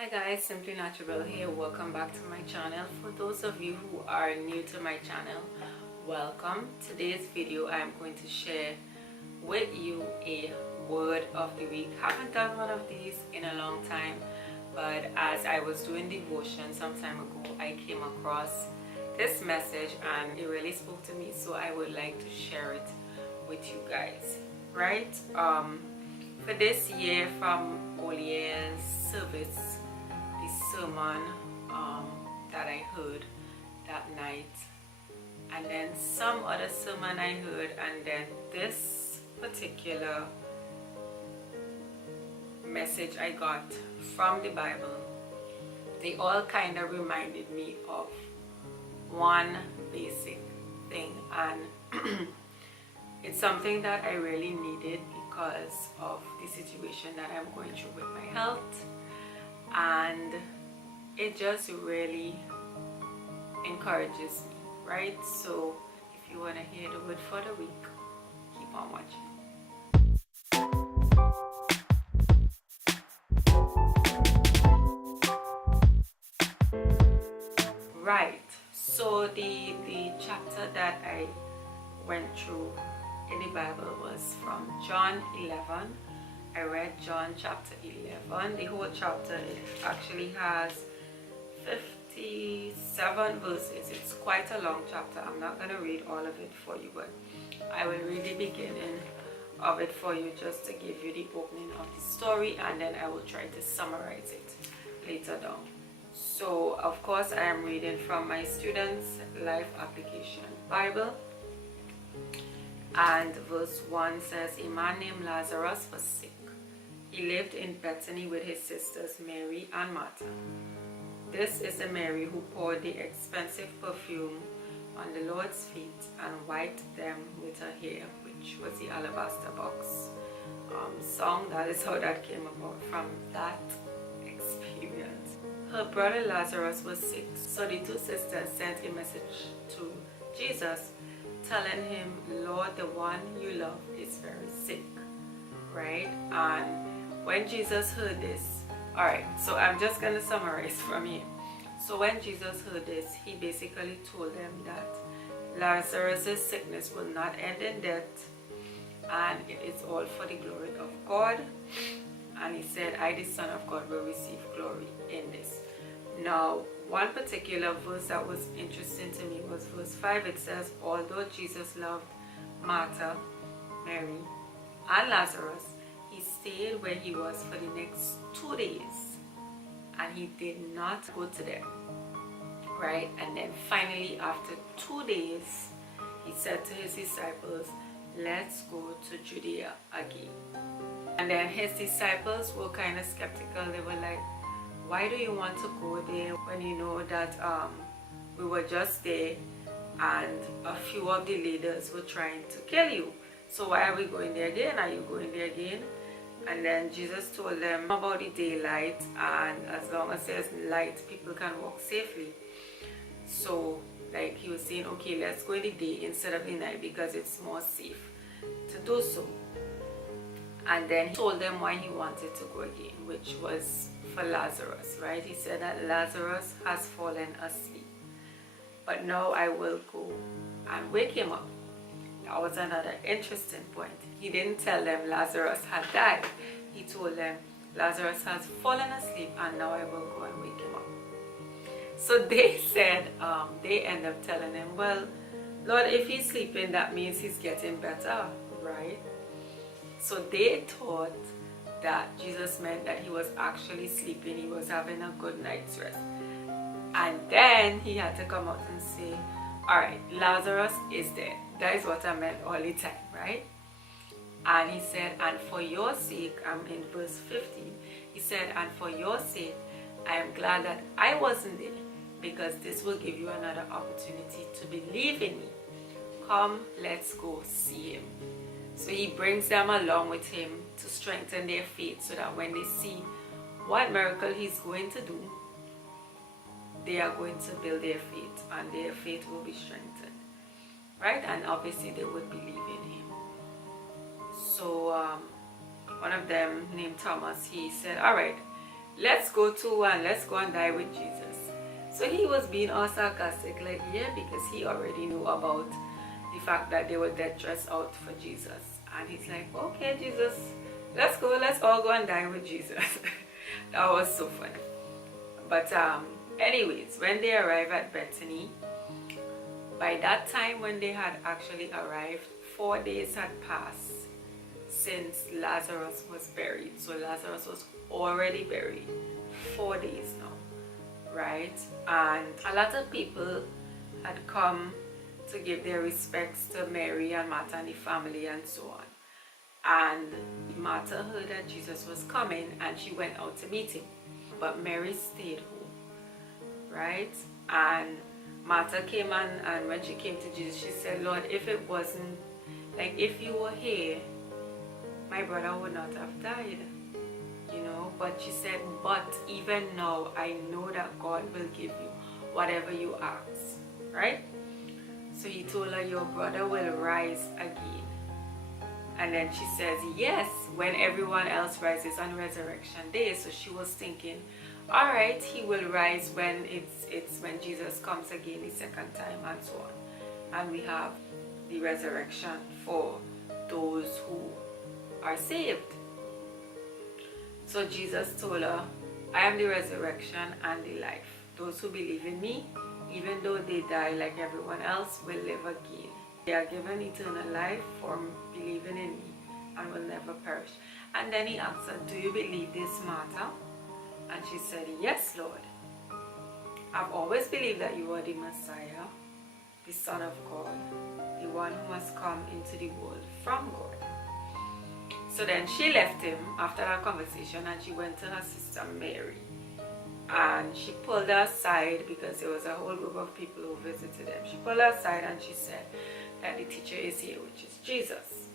Hi guys, Simply Naturabelle here. Welcome back to my channel. For those of you who are new to my channel, welcome. Today's video I'm going to share with you a word of the week. Haven't done one of these in a long time, but as I was doing devotion some time ago, I came across this message and it really spoke to me, so I would like to share it with you guys. Right? For this year, from Olier's service, the sermon that I heard that night, and then some other sermon I heard, and then this particular message I got from the Bible, they all kind of reminded me of one basic thing, and it's something that I really needed because of the situation that I'm going through with my health, and it just really encourages me, right? So if you want to hear the word for the week, keep on watching. Right, so the chapter that I went through in the Bible was from John 11. I read John chapter 11. The whole chapter, it actually has 57 verses. It's quite a long chapter. I'm not going to read all of it for you, but I will read the beginning of it for you just to give you the opening of the story, and then I will try to summarize it later down. So of course I am reading from my Students Life Application Bible, and verse 1 says, a man named Lazarus was sick. He lived in Bethany with his sisters Mary and Martha. This is the Mary who poured the expensive perfume on the Lord's feet and wiped them with her hair, which was the alabaster box song. That is how that came about, from that experience. Her brother Lazarus was sick, so the two sisters sent a message to Jesus telling him, Lord, the one you love is very sick, right? And when Jesus heard this, alright, so I'm just going to summarize from here. So when Jesus heard this, he basically told them that Lazarus' sickness will not end in death, and it is all for the glory of God. And he said, I, the Son of God, will receive glory in this. Now, one particular verse that was interesting to me was verse 5. It says, although Jesus loved Martha, Mary, and Lazarus, he stayed where he was for the next 2 days, and he did not go to them, right? And then finally, after 2 days, he said to his disciples, let's go to Judea again. And then his disciples were kind of skeptical. They were like, why do you want to go there when you know that we were just there and a few of the leaders were trying to kill you? So why are we going there again? Are you going there again? And then Jesus told them about the daylight, and as long as there's light, people can walk safely. So like he was saying, okay, let's go in the day instead of the night because it's more safe to do so. And then he told them why he wanted to go again, which was for Lazarus, right? He said that Lazarus has fallen asleep, but now I will go and wake him up. That was another interesting point. He didn't tell them Lazarus had died. He told them Lazarus has fallen asleep and now I will go and wake him up. So they said, they end up telling him, well, Lord, if he's sleeping, that means he's getting better, right? So they thought that Jesus meant that he was actually sleeping, he was having a good night's rest. And then he had to come out and say, alright, Lazarus is dead. That is what I meant all the time, right? And he said, and for your sake, I'm in verse 15, he said, and for your sake, I am glad that I wasn't there, because this will give you another opportunity to believe in me. Come, let's go see him. So he brings them along with him to strengthen their faith, so that when they see what miracle he's going to do, they are going to build their faith and their faith will be strengthened, right? And obviously they would believe in him. So one of them named Thomas, he said, all right, let's go to and let's go and die with Jesus. So he was being all sarcastic, like, yeah, because he already knew about the fact that they were dead dressed out for Jesus. And he's like, okay, Jesus, let's go, let's all go and die with Jesus. That was so funny. But anyways, when they arrived at Bethany, by that time when they had actually arrived, 4 days had passed since Lazarus was buried. So Lazarus was already buried 4 days now, right? And a lot of people had come to give their respects to Mary and Martha and the family and so on. And Martha heard that Jesus was coming and she went out to meet him. But Mary stayed home, right? And Martha came on, and when she came to Jesus, she said, Lord, if it wasn't, like, if you were here, my brother would not have died, you know. But she said, but even now, I know that God will give you whatever you ask, right? So he told her, your brother will rise again. And then she says, yes, when everyone else rises on resurrection day. So she was thinking, all right, he will rise when it's when Jesus comes again the second time and so on. And we have the resurrection for those who are saved. So Jesus told her, I am the resurrection and the life. Those who believe in me, even though they die like everyone else, will live again. They are given eternal life for believing in me and will never perish. And then he asked her, do you believe this, Martha? And she said, yes, Lord. I've always believed that you are the Messiah, the Son of God, the one who must come into the world from God. So then she left him after that conversation and she went to her sister Mary. And she pulled her aside because there was a whole group of people who visited them. She pulled her aside and she said that the teacher is here, which is Jesus.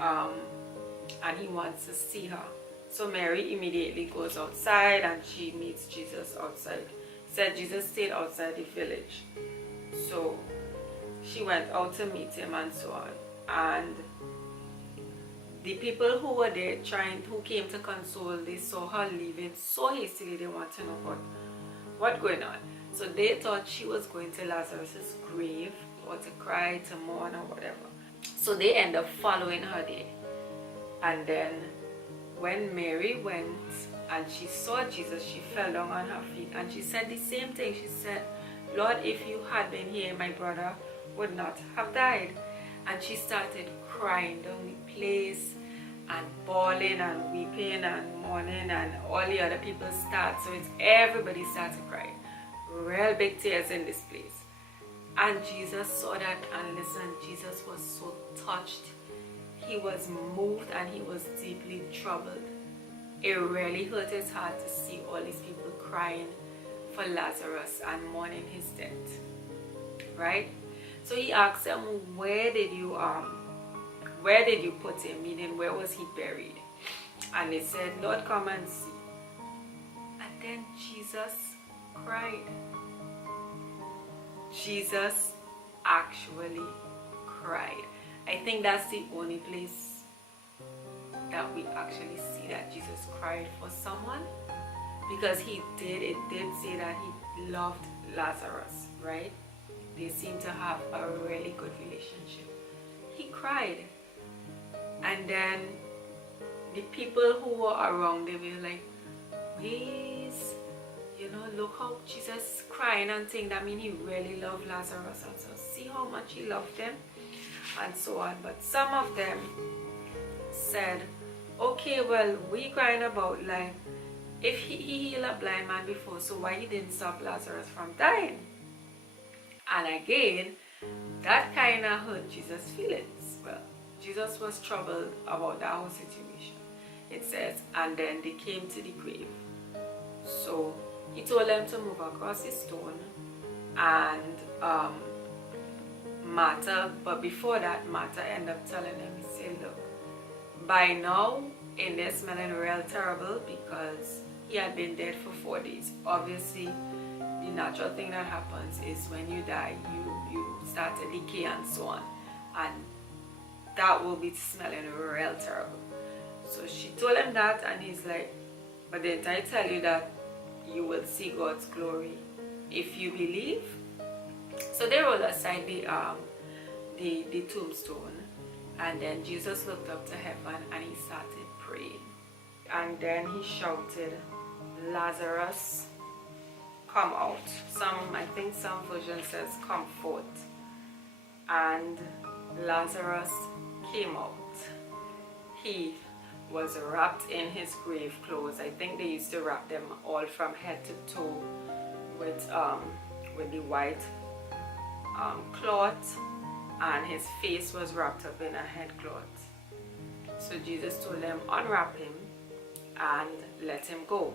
And he wants to see her. So Mary immediately goes outside and she meets Jesus outside. Said Jesus stayed outside the village. So she went out to meet him and so on. And the people who were there who came to console, they saw her leaving so hastily. They want to know what's going on. So they thought she was going to Lazarus' grave or to cry, to mourn or whatever. So they end up following her there. And then when Mary went and she saw Jesus, she fell down on her feet and she said the same thing. She said, Lord, if you had been here, my brother would not have died. And she started crying down the place and bawling and weeping and mourning, and all the other people start. So everybody started crying. Real big tears in this place. And Jesus saw that, and listen, Jesus was so touched. He was moved and he was deeply troubled. It really hurt his heart to see all these people crying for Lazarus and mourning his death. Right? So he asked them, where did you put him? Meaning, where was he buried? And they said, Lord, come and see. And then Jesus cried. Jesus actually cried. I think that's the only place that we actually see that Jesus cried for someone, because it did say that he loved Lazarus, right? They seem to have a really good relationship. He cried. And then the people who were around, they were like, please, you know, look how Jesus is crying and saying that means he really loved Lazarus. And so see how much he loved him and so on. But some of them said, okay, well, we crying about, like, if he healed a blind man before, so why he didn't stop Lazarus from dying? And again, that kind of hurt Jesus' feelings. Well, Jesus was troubled about that whole situation. It says, and then they came to the grave. So he told them to move across the stone. And but before that, Martha ended up telling him, he said, look, by now, and they're smelling real terrible because he had been dead for 4 days. Obviously, the natural thing that happens is when you die, you start to decay and so on. And that will be smelling real terrible. So she told him that, and he's like, But didn't I tell you that you will see God's glory if you believe? So they rolled aside the tombstone, and then Jesus looked up to heaven and he started praying. And then he shouted, Lazarus, come out. I think some version says come forth. And Lazarus came out. He was wrapped in his grave clothes. I think they used to wrap them all from head to toe with the white cloth, and his face was wrapped up in a headcloth. So Jesus told them, unwrap him and let him go.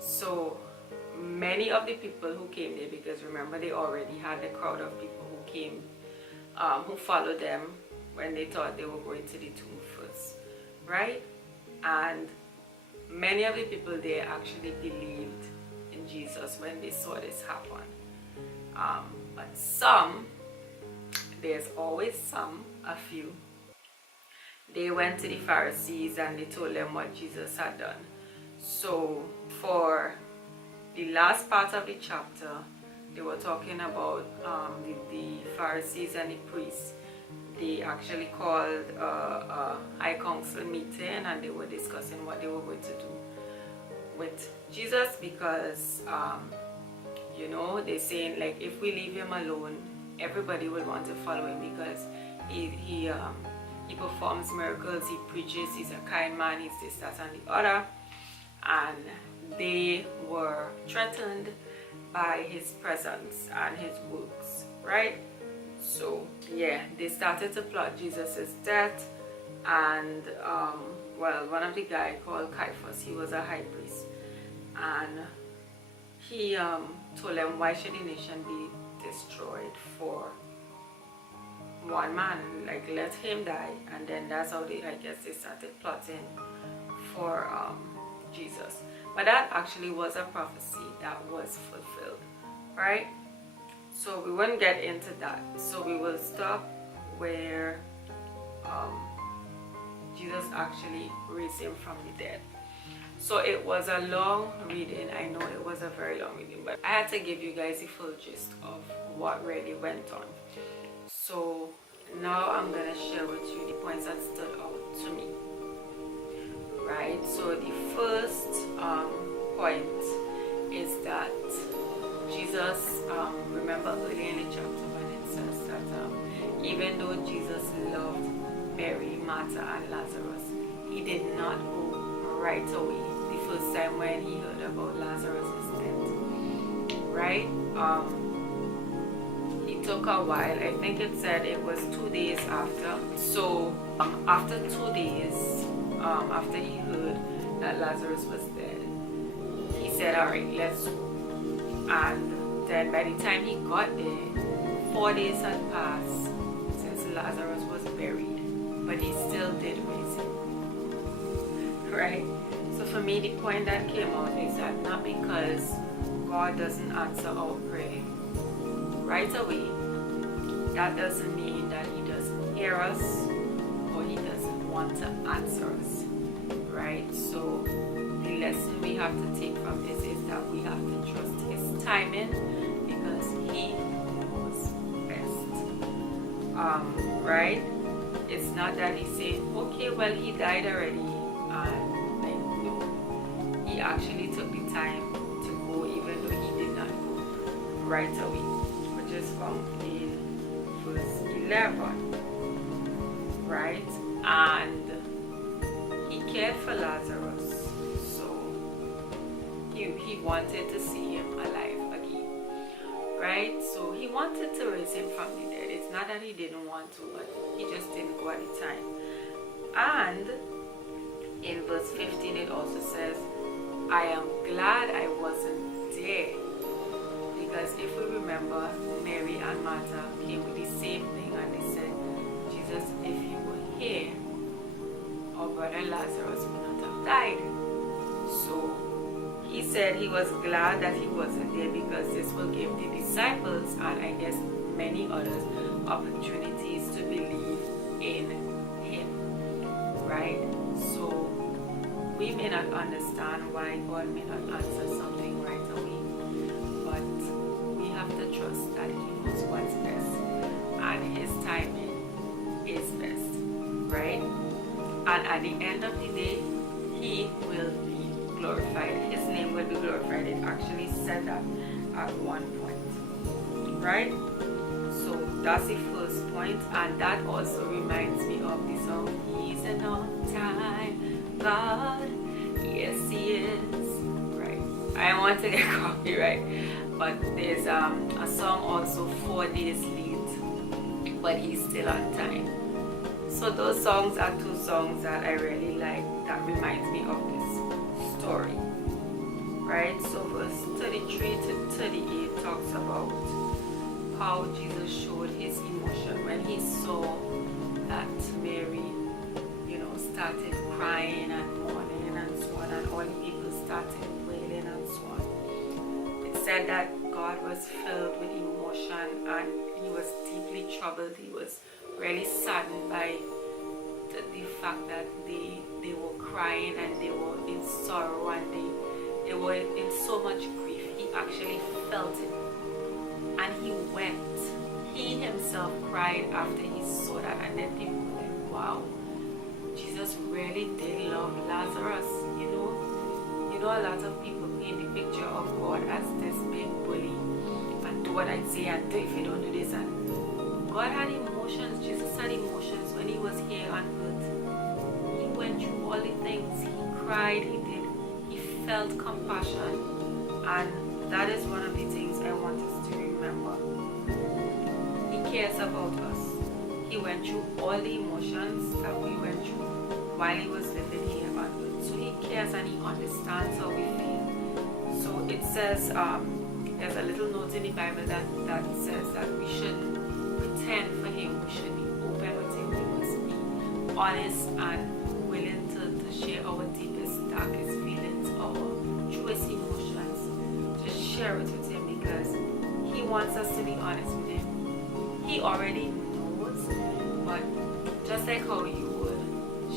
So many of the people who came there, because remember they already had a crowd of people who came, who followed them when they thought they were going to the tomb first, right? And many of the people there actually believed in Jesus when they saw this happen. But some, there's always some, a few, they went to the Pharisees and they told them what Jesus had done. So for the last part of the chapter, they were talking about the Pharisees and the priests. They actually called a high council meeting, and they were discussing what they were going to do with Jesus, because you know, they're saying like if we leave him alone, everybody will want to follow him, because he performs miracles, he preaches, he's a kind man, he's this, that and the other. And they were threatened by his presence and his works, right? So yeah, they started to plot Jesus's death. And well, one of the guy called Caiaphas, he was a high priest, and he told them, why should the nation be destroyed for one man? Like, let him die. And then that's how I guess they started plotting for Jesus. But that actually was a prophecy that was fulfilled, right? So we won't get into that. So we will stop where Jesus actually raised him from the dead. So it was a long reading. I know it was a very long reading, but I had to give you guys the full gist of what really went on. So now I'm gonna share with you the points that stood out to me. Right, so the first point is that Jesus, remember earlier in the chapter when it says that even though Jesus loved Mary, Martha and Lazarus, he did not go right away the first time when he heard about Lazarus' death, right? He took a while. I think it said it was 2 days after. So after 2 days, after he heard that Lazarus was dead, he said, all right, let's go. And then by the time he got there, 4 days had passed since Lazarus was buried, but he still did raise him, right? So for me, the point that came out is that not because God doesn't answer our prayer right away, that doesn't mean that he doesn't hear us or he doesn't want to answer us, right? So the lesson we have to take from this is that we have to trust his timing, because he knows best, right? It's not that he's saying, okay, well, he died already, and like, no, he actually took the time to go, even though he did not go right away, which is found in verse 11, right? And he cared for Lazarus, so he wanted to see him alive again, right? So he wanted to raise him from the dead. It's not that he didn't want to, but he just didn't go at the time. And in verse 15 it also says, I am glad I wasn't there, because if we remember, Mary and Martha came with the same thing, and they said, Jesus, if you were here, our brother Lazarus would not have died. So he said he was glad that he wasn't there, because this will give the disciples, and I guess many others, opportunities to believe in him, right? So we may not understand why God may not answer something right away, but we have to trust that He knows what's best and His timing is best, right? And at the end of the day, He will be glorified. His name will be glorified. It actually said that at one point, right? So that's the first point, and that also reminds me of the song, He's an on-time God. Yes, He is. Right. I want to get copyright, but there's a song also 4 days late, but He's still on time. So those songs are 2 songs that I really like that reminds me of this story. Right? So verse 33 to 38 talks about how Jesus showed His emotion when He saw that Mary, started crying and mourning and so on, and all the people started wailing and so on. It said that God was filled with emotion and He was deeply troubled. He was really saddened by the fact that they were crying and they were in sorrow and they were in so much grief. He actually felt it. And He wept. He Himself cried after He saw that, and then people were like, wow, Jesus really did love Lazarus, a lot of people paint the picture of God as this big bully, and do what I say and do if you don't do this. And God had emotions. Jesus had emotions when He was here on earth. He went through all the things. He cried, He felt compassion, and that is one of the things I want us to remember. He cares about us. He went through all the emotions that we went through while He was living here on earth. So He cares and He understands how we feel. So it says, there's a little note in the Bible that says that we should pretend for Him. We should be open with Him. We must be honest and willing to share our deepest, darkest feelings, our truest emotions. Just share it with Him, because He wants us to be honest with Him. He already knows, but just like how you would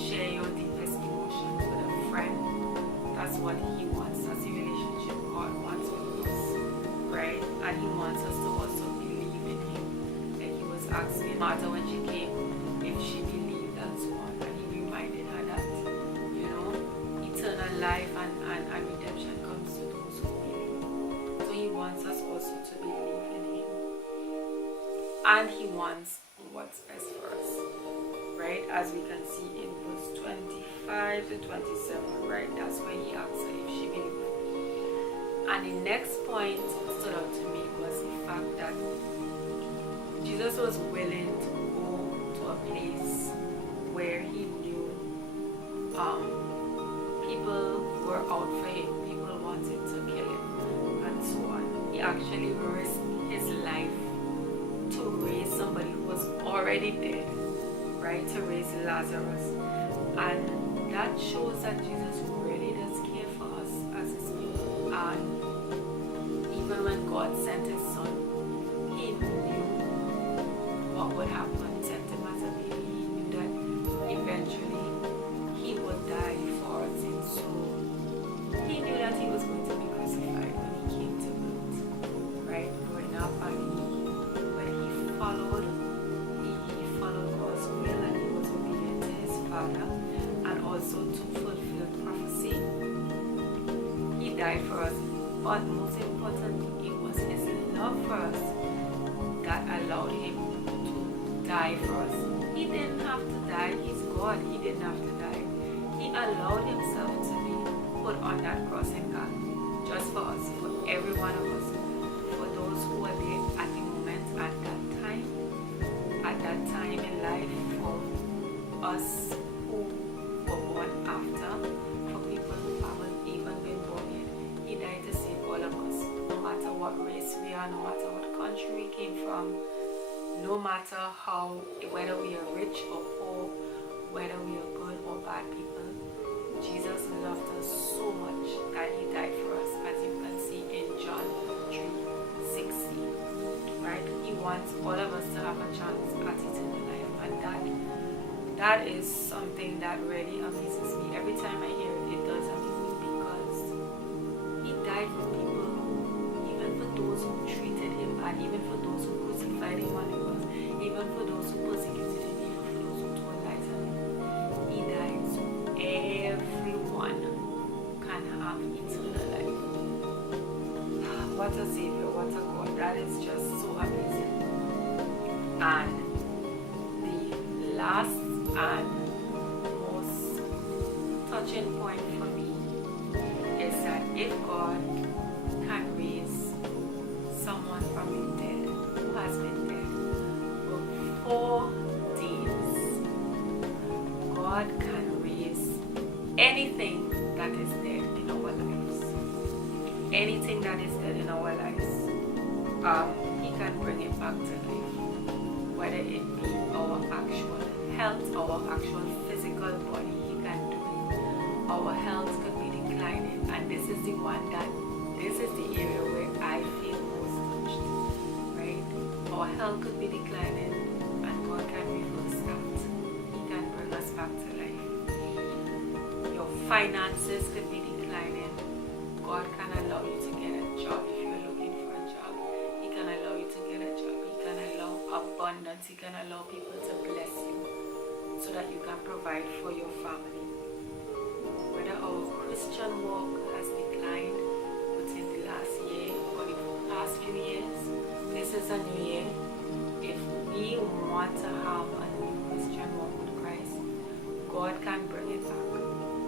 share your deepest emotions with a friend, that's what He wants. That's the relationship God wants with us, right? And He wants us to also believe in Him. Like He was asking Martha when she came if she believed and so on, and He reminded her that, eternal life and redemption comes to those who believe. So He wants us also to believe in Him. And He wants what's best for us, right? As we can see in verse 25 to 27, right? That's when He asked her if she believed. And the next point stood out to me was the fact that Jesus was willing to go to a place where He knew people were out for Him, people wanted to kill Him, and so on. He actually risked His life to raise somebody who was already dead, right? To raise Lazarus. And that shows that Jesus really does care for us as His people. And even when God sent His Son, He knew what would happen. Sent Him as a baby. He knew that eventually He would die for our sins. So He knew that He was going to be crucified when He came to earth, right? Growing up, and He followed God's will, and He was obedient to His Father, and also to fulfill prophecy. He died for us, but most importantly, it was His love for us that allowed Him to die for us. He didn't have to die. He's God. He didn't have to die. He allowed Himself to be put on that cross and died just for us, for every one of us, for those who were there at the moment, at that time in life, for us who were born after, for people who haven't even been born yet. He died to save all of us, no matter what race we are, no matter what country we came from, no matter whether we are rich or poor, whether we are good or bad people. Jesus loved us so much that He died for us, as you can see in John 3:16. Right? He wants all of us to have a chance at eternal life, and That is something that really amazes me. Every time I hear it, it does amaze me because he died for people, even for those who treated him bad, even for those who crucified him on the cross, even for those who persecuted him, even for those who told lies on him. He died so everyone can have eternal life. What a Savior, what a God. That is just so amazing. And the last and most touching point for me is that if God can raise someone from the dead who has been dead for 4 days, God can raise anything that is dead in our lives. Anything that is dead in our lives, He can bring it back to life. Whether it be our actual health, our actual physical body, He can do it. Our health could be declining, and this is the area where I feel most touched, right? Our health could be declining, and God can reverse that. He can bring us back to life. Your finances could be declining. God can allow you to get a job if you're looking for a job. He can allow you to get a job. He can allow abundance. He can allow people to bless you so that you can provide for your family. Whether our Christian walk has declined within the last year or the past few years, this is a new year. If we want to have a new Christian walk with Christ, God can bring it back.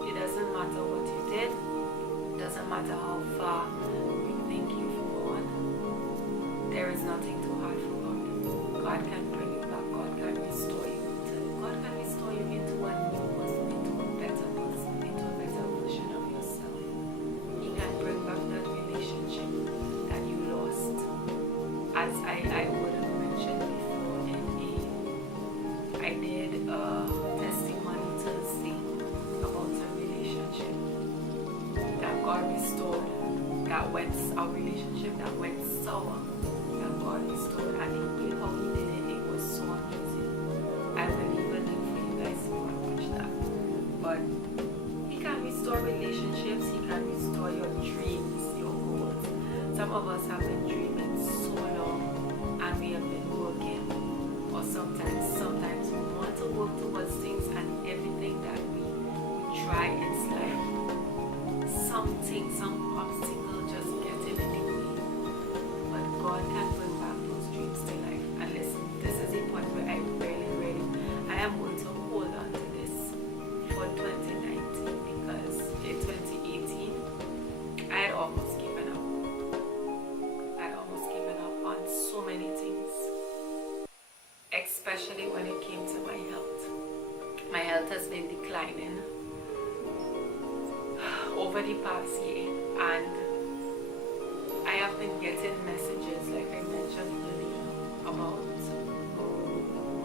It doesn't matter what you did. It doesn't matter how far you think you've gone. There is nothing too hard for God. God can bring you back. God can restore you. God can restore you into a new person, into a better person, into a better version of yourself. He can bring back that relationship that you lost. As I would have mentioned before I did a testimony Thursday about a relationship that God restored, our relationship that went sour, that God restored, and the way how He did it, it was so amazing. I will leave a link for you guys to go and watch that. But He can restore relationships. He can restore your dreams, your goals. Some of us have been dreaming so long, and we have been working, or sometimes we want to work towards things, and everything that we try, it's like some obstacle just getting in the way. But God can bring back those dreams to life. And listen, this is the point where I am going to hold on to this for 2019, because in 2018 I had almost given up. On so many things, especially when it came to my health. My health has been declining over the past year, and I have been getting messages, like I mentioned earlier, about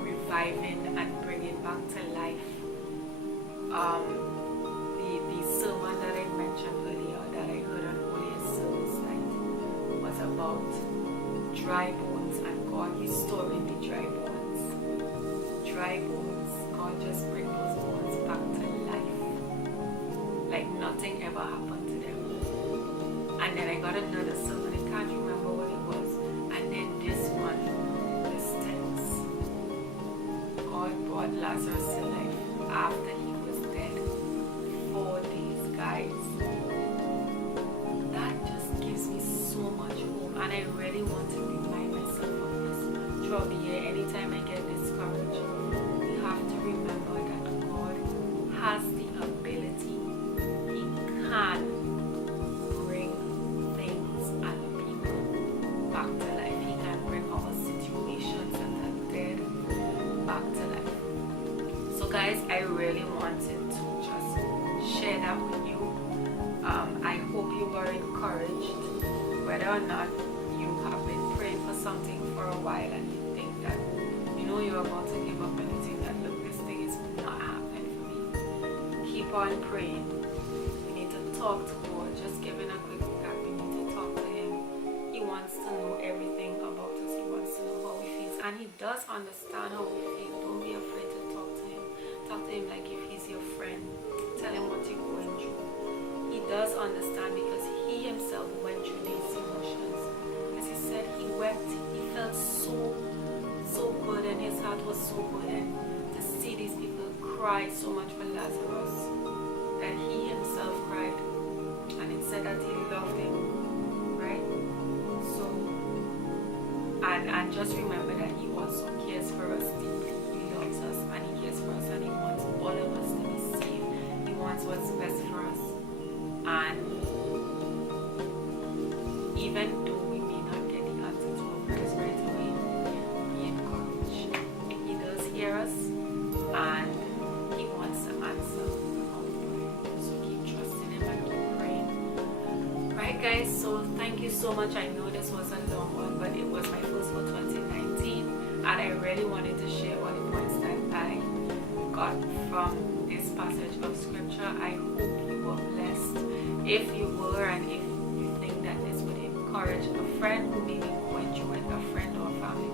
reviving and bringing back to life. The sermon that I mentioned earlier that I heard on Holy Service Night was about dry bones and God restoring the dry bones. Dry bones, God just bring those bones back to life, like nothing ever happened to them. And then I got another sermon, I can't remember what it was, and then this one, this tense, God brought Lazarus to life after he was dead 4 days, guys. That just gives me so much hope, and I really want to remind myself of this throughout the year. Anytime I get discouraged, we have to remember that God has the ability. He can bring things and people back to life. He can bring our situations that are dead back to life. So guys, I really wanted to just share that with you. I hope you were encouraged, whether or not you have been praying for something for a while and you think that you're about to give up and you think that, look, this thing is not happening for me. Keep on praying. We need to talk to God. Just giving a quick recap, we need to talk to Him. He wants to know everything about us. He wants to know how we feel, and He does understand how we feel. Don't be afraid to talk to Him, to talk to him like if he's your friend. Tell him what you're going through. He does understand because he himself went through these emotions. As he said, he wept. He felt so good, and his heart was so good. And to see these people cry so much for Lazarus, that he himself cried. And it said that he loved him, right? So, and just remember that he also cares for us deeply. He loves us and he cares for us, and he wants all of us to be saved. He wants what's best for us. And even though we may not get the answer to our prayers right away, be encouraged. He does hear us and he wants to answer our prayer. So keep trusting him and keep praying. Right guys, so thank you so much. I know this was a long one, but it was my first for 2019, and I really wanted to share all the points that I got from this passage of scripture. I hope you were blessed. If you were, and if you think that this would encourage a friend who may be going through it, a friend or a family